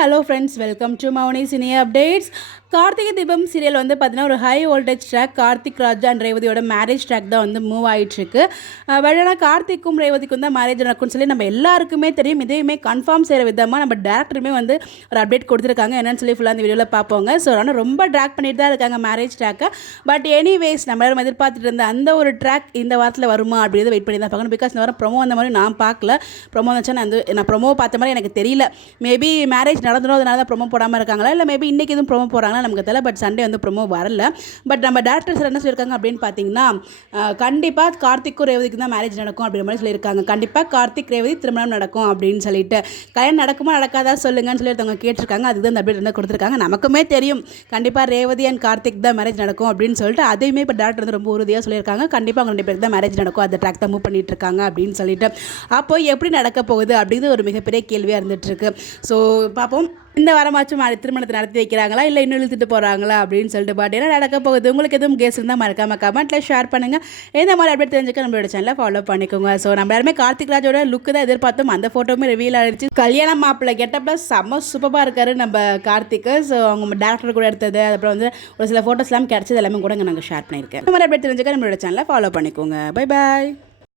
Hello friends, welcome to Mouni cine updates. Karthigai Deepam serial வந்து பார்த்தீங்கன்னா ஒரு high voltage track. Karthik Raja and ரேவதியோட மேரேஜ் ட்ராக் தான் வந்து மூவ் ஆகிட்டுருக்கு. பட் கார்த்திக்கும் ரேவதிக்கும் தான் மேரேஜ் நடக்கும்னு சொல்லி நம்ம எல்லாருக்குமே தெரியும். இதையுமே கன்ஃபார்ம் செய்கிற விதமாக நம்ம டேரக்டருமே வந்து ஒரு அப்டேட் கொடுத்துருக்காங்க. என்னன்னு சொல்லி ஃபுல்லாக அந்த வீடியோவில் பார்ப்போங்க. ஸோ ஆனால் ரொம்ப ட்ராக் பண்ணிட்டு தான் இருக்காங்க மேரேஜ் ட்ராக்கை. பட் எனிவேஸ் நம்ம எல்லாரும் எதிர்பார்த்துட்டு இருந்த அந்த ஒரு ட்ராக் இந்த வாரத்தில் வருமா அப்படின்றத வெயிட் பண்ணி தான் பார்க்கணும். பிகாஸ் இந்த வாரம் ப்ரொமோ அந்த மாதிரி நான் பார்க்கல. ப்ரொமோ வச்சா நான் ப்ரொமோ பார்த்த மாதிரி எனக்கு தெரியல. மேபி மேரேஜ் நடந்துடும், அதனால தான் ப்ரொமோ போடாமல் இருக்காங்களா, இல்லை மேபி இன்றைக்கி எதுவும் ப்ரொமோ போகிறாங்களா நமக்கு தெரியல. பட் சண்டே வந்து ப்ரொமோ வரல. பட் நம்ம டேரக்டர் சார் என்ன சொல்லியிருக்காங்க அப்படின்னு பார்த்தீங்கன்னா, கண்டிப்பாக கார்த்திக்கும் ரேவதிக்கு தான் மேரேஜ் நடக்கும் அப்படின்ற மாதிரி சொல்லியிருக்காங்க. கண்டிப்பாக கார்த்திக் ரேவதி திருமணம் நடக்கும் அப்படின்னு சொல்லிட்டு, கல்யாணம் நடக்குமா நடக்காதா சொல்லுங்கன்னு சொல்லி ஒருத்தவங்க கேட்டிருக்காங்க. அதுக்கு அந்த அப்டேட் வந்து கொடுத்துருக்காங்க. நமக்குமே தெரியும் கண்டிப்பாக ரேவதி அண்ட் கார்த்திக் தான் மேரேஜ் நடக்கும் அப்படின்னு சொல்லிட்டு, அதையுமே இப்போ டேரக்டர் வந்து ரொம்ப உறுதியாக சொல்லியிருக்காங்க. கண்டிப்பாக அவங்க 2 பேருக்கு தான் மேரேஜ் நடக்கும், அந்த ட்ராக் தான் மூவ் பண்ணிட்டு இருக்காங்க அப்படின்னு சொல்லிட்டு. அப்போ எப்படி நடக்க போகுது அப்படிங்கிறது ஒரு மிகப்பெரிய கேள்வியாக இருந்துட்டு இருக்கு. ஸோ பார்ப்போம், இந்த வாரமாச்சும் திருமணத்தை நடத்தி வைக்கிறாங்களா, இல்லை இன்னும் இழுத்துட்டு போகிறாங்களா அப்படின்னு சொல்லிட்டு. பட் என்ன நடக்க போகுது, உங்களுக்கு எதுவும் கேஸ் இருந்தால் மறக்காம கமெண்ட்டில் ஷேர் பண்ணுங்கள். இந்த மாதிரி அப்டேட் தெரிஞ்சுக்க நம்மளோட சேனலை ஃபாலோ பண்ணிக்கோங்க. ஸோ நம்ம எல்லாருமே கார்த்திக் ராஜோட லுக்கு தான் எதிர்பார்த்தோம். அந்த ஃபோட்டோவுமே ரிவீல் ஆகிடுச்சு. கல்யாண மாப்பிள்ளை கெட்டப்பில் செம்ம சூப்பராக இருக்காரு நம்ம கார்த்திக்கு. ஸோ அவங்க டேரக்டர் கூட எடுத்தது, அப்புறம் வந்து ஒரு சில ஃபோட்டோஸ்லாம் கிடச்சது எல்லாமே கூட நாங்கள் ஷேர் பண்ணியிருக்கேன். இந்த மாதிரி அப்டேட் தெரிஞ்சுக்க நம்மளோட சேனலை ஃபாலோ பண்ணிக்கோங்க. Bye bye.